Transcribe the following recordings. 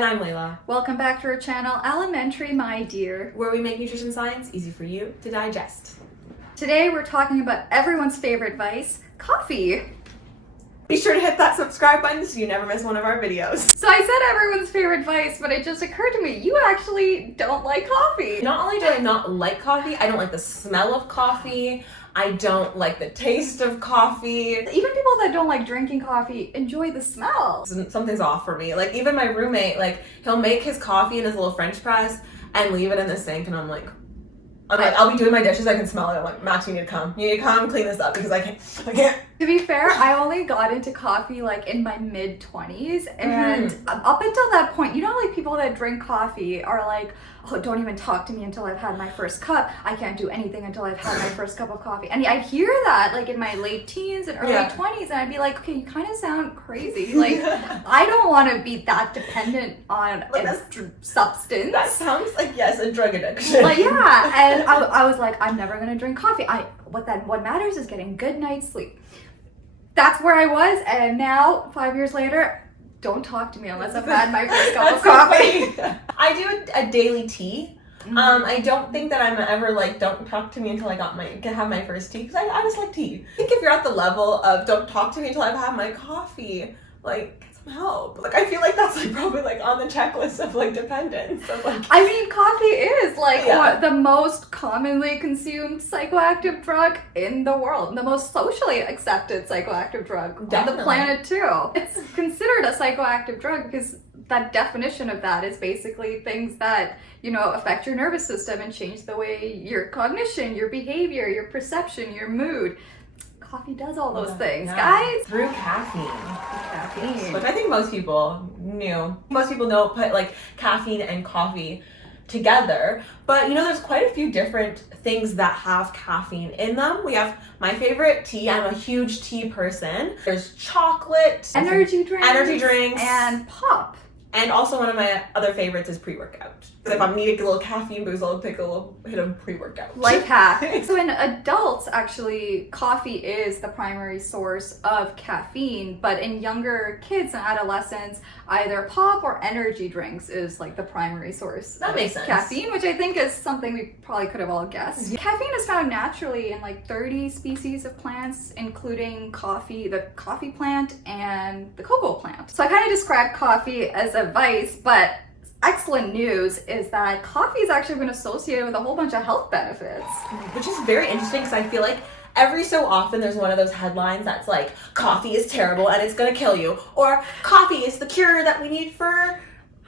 And I'm Layla. Welcome back to our channel, Elementary, my dear, where we make nutrition science easy for you to digest. Today we're talking about everyone's favorite vice, coffee. Be sure to hit that subscribe button so you never miss one of our videos. So I said everyone's favorite vice, but it just occurred to me, you actually don't like coffee. Not only do I not like coffee, I don't like the smell of coffee. I don't like the taste of coffee. Even people that don't like drinking coffee enjoy the smell. Something's off for me. Like even my roommate, like he'll make his coffee in his little French press and leave it in the sink, and I'm like, I'll be doing my dishes, I can smell it. I'm like, Max, you need to come clean this up because I can't. To be fair, I only got into coffee like in my mid-20s, and up until that point, you know, like people that drink coffee are like, oh, don't even talk to me until I've had my first cup. I can't do anything until I've had my first cup of coffee. And I'd hear that like in my late teens and early 20s, and I'd be like, okay, you kind of sound crazy. Like, I don't want to be that dependent on like a substance. That sounds like, yes, a drug addiction. Like, yeah, and I was like, I'm never gonna drink coffee. What matters is getting good night's sleep. That's where I was, and now 5 years later, don't talk to me unless I've had my first cup of coffee. So I do a daily tea. I don't think that I'm ever like, don't talk to me until I have my first tea, because I just like tea. I think if you're at the level of don't talk to me until I've had my coffee, like, get some help. Like, I feel like that's like probably like on the checklist of like dependence. Of, like, I mean, coffee is like the most commonly consumed psychoactive drug in the world, the most socially accepted psychoactive drug on the planet too. It's considered a psychoactive drug because that definition of that is basically things that, you know, affect your nervous system and change the way your cognition, your behavior, your perception, your mood. Coffee does all those things, guys. Through caffeine. Which I think most people knew. Most people don't put like caffeine and coffee together. But you know, there's quite a few different things that have caffeine in them. We have my favorite tea. I'm a huge tea person. There's chocolate. Energy drinks. And pop. And also one of my other favorites is pre-workout. So if I'm needing a little caffeine boost, I'll take a little hit of pre-workout. Life hack. So in adults, actually, coffee is the primary source of caffeine, but in younger kids and adolescents, either pop or energy drinks is like the primary source that makes sense. Caffeine, which I think is something we probably could have all guessed. Caffeine is found naturally in like 30 species of plants, including coffee, the coffee plant, and the cocoa plant. So I kind of described coffee as a vice, but excellent news is that coffee has actually been associated with a whole bunch of health benefits. Which is very interesting because I feel like every so often there's one of those headlines that's like, coffee is terrible and it's gonna kill you, or coffee is the cure that we need for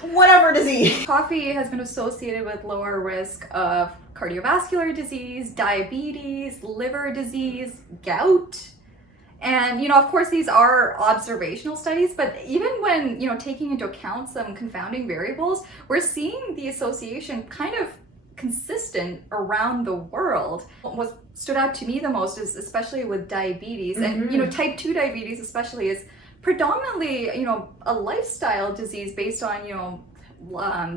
whatever disease. Coffee has been associated with lower risk of cardiovascular disease, diabetes, liver disease, gout. And, you know, of course, these are observational studies, but even when, you know, taking into account some confounding variables, we're seeing the association kind of consistent around the world. What stood out to me the most is especially with diabetes, and, you know, type 2 diabetes especially is predominantly, you know, a lifestyle disease based on, you know,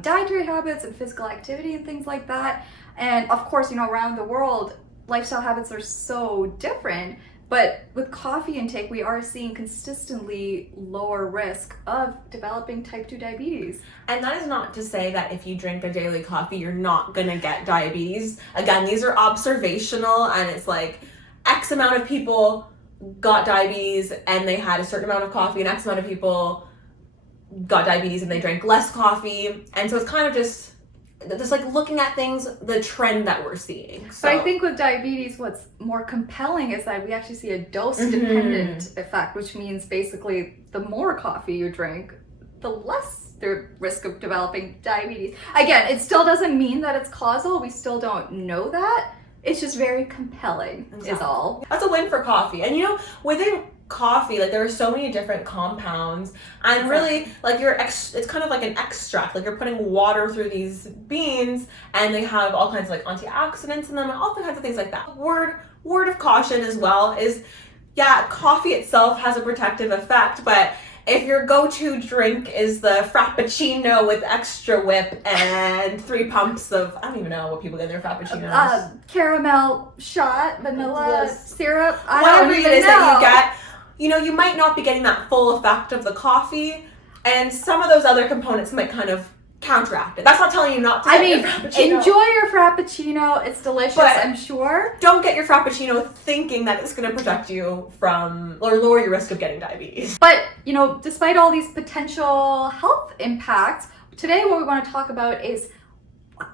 dietary habits and physical activity and things like that. And of course, you know, around the world, lifestyle habits are so different. But with coffee intake, we are seeing consistently lower risk of developing type 2 diabetes. And that is not to say that if you drink a daily coffee, you're not gonna get diabetes. Again, these are observational, and it's like X amount of people got diabetes and they had a certain amount of coffee, and X amount of people got diabetes and they drank less coffee. And so it's kind of just like looking at things, the trend that we're seeing. So. But I think with diabetes, what's more compelling is that we actually see a dose-dependent effect, which means basically the more coffee you drink, the less the risk of developing diabetes. Again, it still doesn't mean that it's causal. We still don't know that. It's just very compelling, is all. That's a win for coffee. And you know, within coffee, like there are so many different compounds, and really like it's kind of like an extract, like you're putting water through these beans, and they have all kinds of like antioxidants in them and all kinds of things like that. Word of caution as well is, yeah, coffee itself has a protective effect, but if your go-to drink is the Frappuccino with extra whip and 3 pumps of, I don't even know what people get in their Frappuccinos. Caramel shot, vanilla syrup, whatever it is that you get, you know, you might not be getting that full effect of the coffee, And some of those other components might kind of counteract it. That's not telling you not to get your Frappuccino. Enjoy your Frappuccino. It's delicious, But I'm sure. don't get your Frappuccino thinking that it's going to protect you from or lower your risk of getting diabetes. But, despite all these potential health impacts, today what we want to talk about is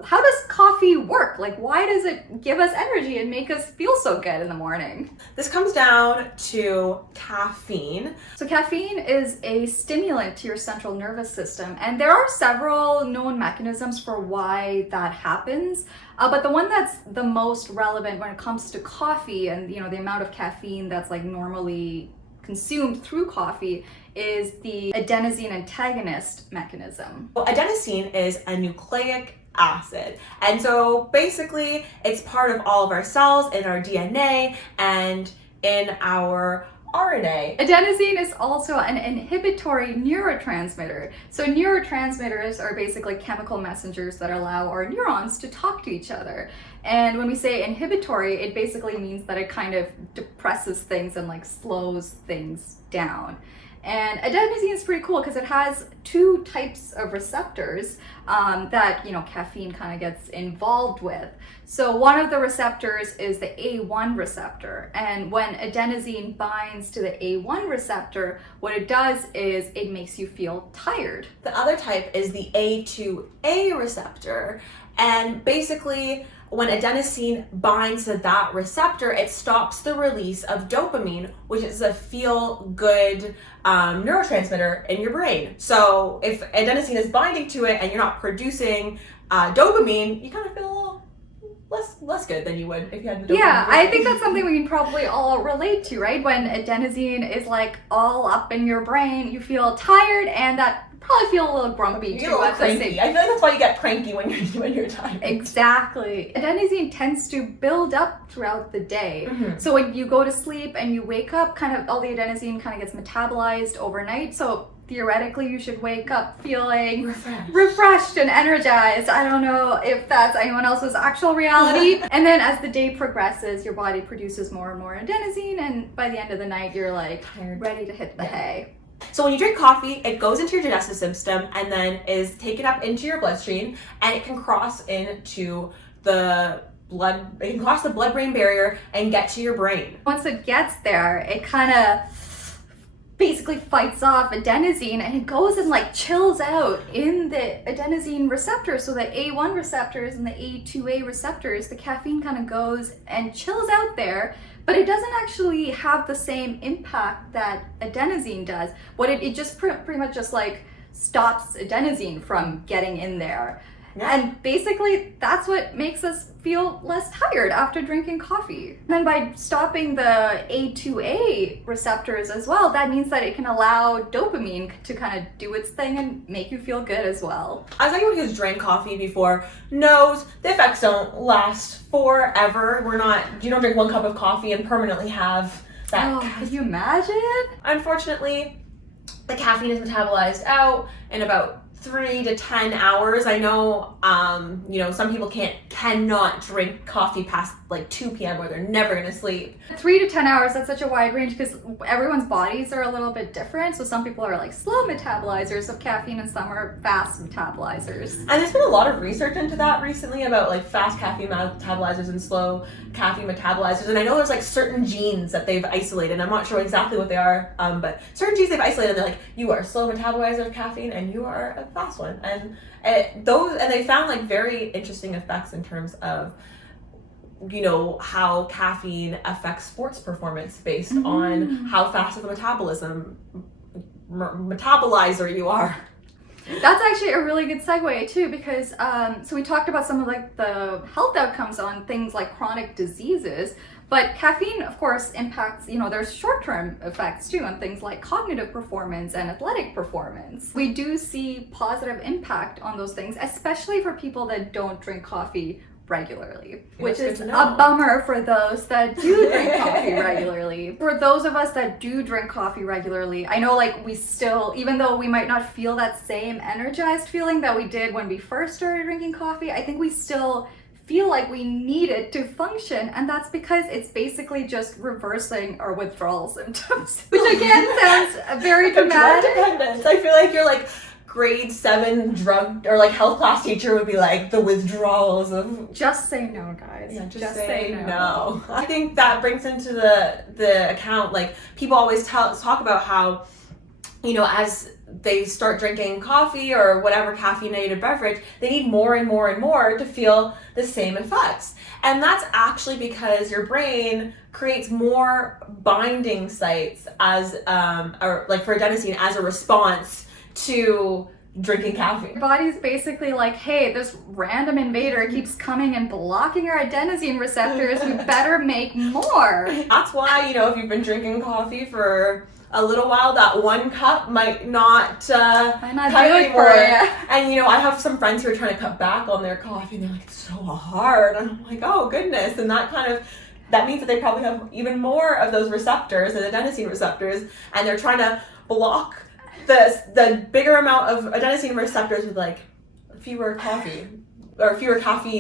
how does coffee work? Like, why does it give us energy and make us feel so good in the morning? This comes down to caffeine. So caffeine is a stimulant to your central nervous system, and there are several known mechanisms for why that happens. But the one that's the most relevant when it comes to coffee and the amount of caffeine that's like normally consumed through coffee is the adenosine antagonist mechanism. Well, adenosine is a nucleic acid, and so basically it's part of all of our cells, in our DNA and in our RNA. Adenosine is also an inhibitory neurotransmitter. So neurotransmitters are basically chemical messengers that allow our neurons to talk to each other. And when we say inhibitory, it basically means that it kind of depresses things and like slows things down. And adenosine is pretty cool because it has two types of receptors that caffeine kind of gets involved with. So one of the receptors is the A1 receptor, and when adenosine binds to the A1 receptor, what it does is it makes you feel tired. The other type is the A2A receptor, and basically when adenosine binds to that receptor, it stops the release of dopamine, which is a feel-good neurotransmitter in your brain. So if adenosine is binding to it and you're not producing dopamine, you kind of feel a little less good than you would if you had the dopamine. Yeah, I think that's something we can probably all relate to, right? When adenosine is like all up in your brain, you feel tired, and that probably feel a little grumpy you too. get a little cranky. I feel like that's why you get cranky when you're tired. Exactly. Adenosine tends to build up throughout the day. Mm-hmm. So when you go to sleep and you wake up, kind of all the adenosine kind of gets metabolized overnight. So theoretically, you should wake up feeling refreshed and energized. I don't know if that's anyone else's actual reality. And then as the day progresses, your body produces more and more adenosine, and by the end of the night, you're like ready to hit the hay. So when you drink coffee, it goes into your digestive system and then is taken up into your bloodstream, and it can cross into the blood-brain barrier and get to your brain. Once it gets there, it kind of basically fights off adenosine, and it goes and like chills out in the adenosine receptors. So the A1 receptors and the A2A receptors, the caffeine kind of goes and chills out there, but it doesn't actually have the same impact that adenosine does. What it just pretty much just like stops adenosine from getting in there. Yeah. And basically that's what makes us feel less tired after drinking coffee. And then by stopping the A2A receptors as well, that means that it can allow dopamine to kind of do its thing and make you feel good as well. As anyone who's drank coffee before knows, the effects don't last forever. You don't drink one cup of coffee and permanently have that. Oh, could you imagine? Unfortunately, the caffeine is metabolized out in about 3 to 10 hours. I know, some people cannot drink coffee past like 2 p.m. or they're never gonna sleep. 3 to 10 hours, that's such a wide range because everyone's bodies are a little bit different. So some people are like slow metabolizers of caffeine and some are fast metabolizers. And there's been a lot of research into that recently about like fast caffeine metabolizers and slow caffeine metabolizers. And I know there's like certain genes that they've isolated. I'm not sure exactly what they are, but certain genes they've isolated. They're like, you are a slow metabolizer of caffeine and you are a fast one. And they found like very interesting effects in terms of how caffeine affects sports performance based on how fast of a metabolizer you are. That's actually a really good segue too, because so we talked about some of like the health outcomes on things like chronic diseases, but caffeine of course impacts, there's short-term effects too on things like cognitive performance and athletic performance. We do see positive impact on those things, especially for people that don't drink coffee regularly, which is a bummer for those that do drink coffee regularly. For those of us that do drink coffee regularly, I know like we still, even though we might not feel that same energized feeling that we did when we first started drinking coffee, I think we still feel like we need it to function, and that's because it's basically just reversing our withdrawal symptoms, which again sounds very Drug dramatic. dependence. I feel like you're like grade 7 drug or like health class teacher would be like the withdrawals of. Just say no, guys. Yeah, just say no. I think that brings into the account, like people always talk about how, you know, as they start drinking coffee or whatever caffeinated beverage, they need more and more and more to feel the same effects. And that's actually because your brain creates more binding sites as or like for adenosine as a response to drinking caffeine. Your body's basically like, hey, this random invader keeps coming and blocking our adenosine receptors. We better make more. That's why, you know, if you've been drinking coffee for a little while, that one cup might not cut do it for you. And you know, I have some friends who are trying to cut back on their coffee and they're like, it's so hard. And I'm like, oh goodness. And that means that they probably have even more of those receptors, the adenosine receptors, and they're trying to block the bigger amount of adenosine receptors with like fewer caffeine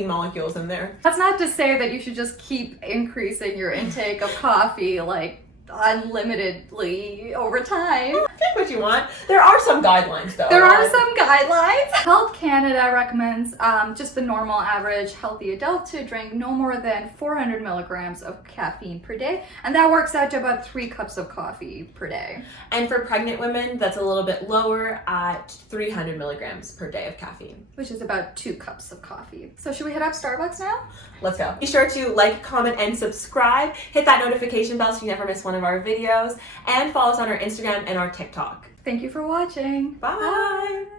molecules in there. That's not to say that you should just keep increasing your intake of coffee like unlimitedly over time. Take what you want. There are some guidelines though. There are some guidelines. Health Canada recommends just the normal average healthy adult to drink no more than 400 milligrams of caffeine per day, and that works out to about 3 cups of coffee per day. And for pregnant women, that's a little bit lower at 300 milligrams per day of caffeine, which is about 2 cups of coffee. So should we hit up Starbucks now? Let's go. Be sure to like, comment, and subscribe. Hit that notification bell so you never miss one of our videos, and follow us on our Instagram and our TikTok. Thank you for watching. Bye.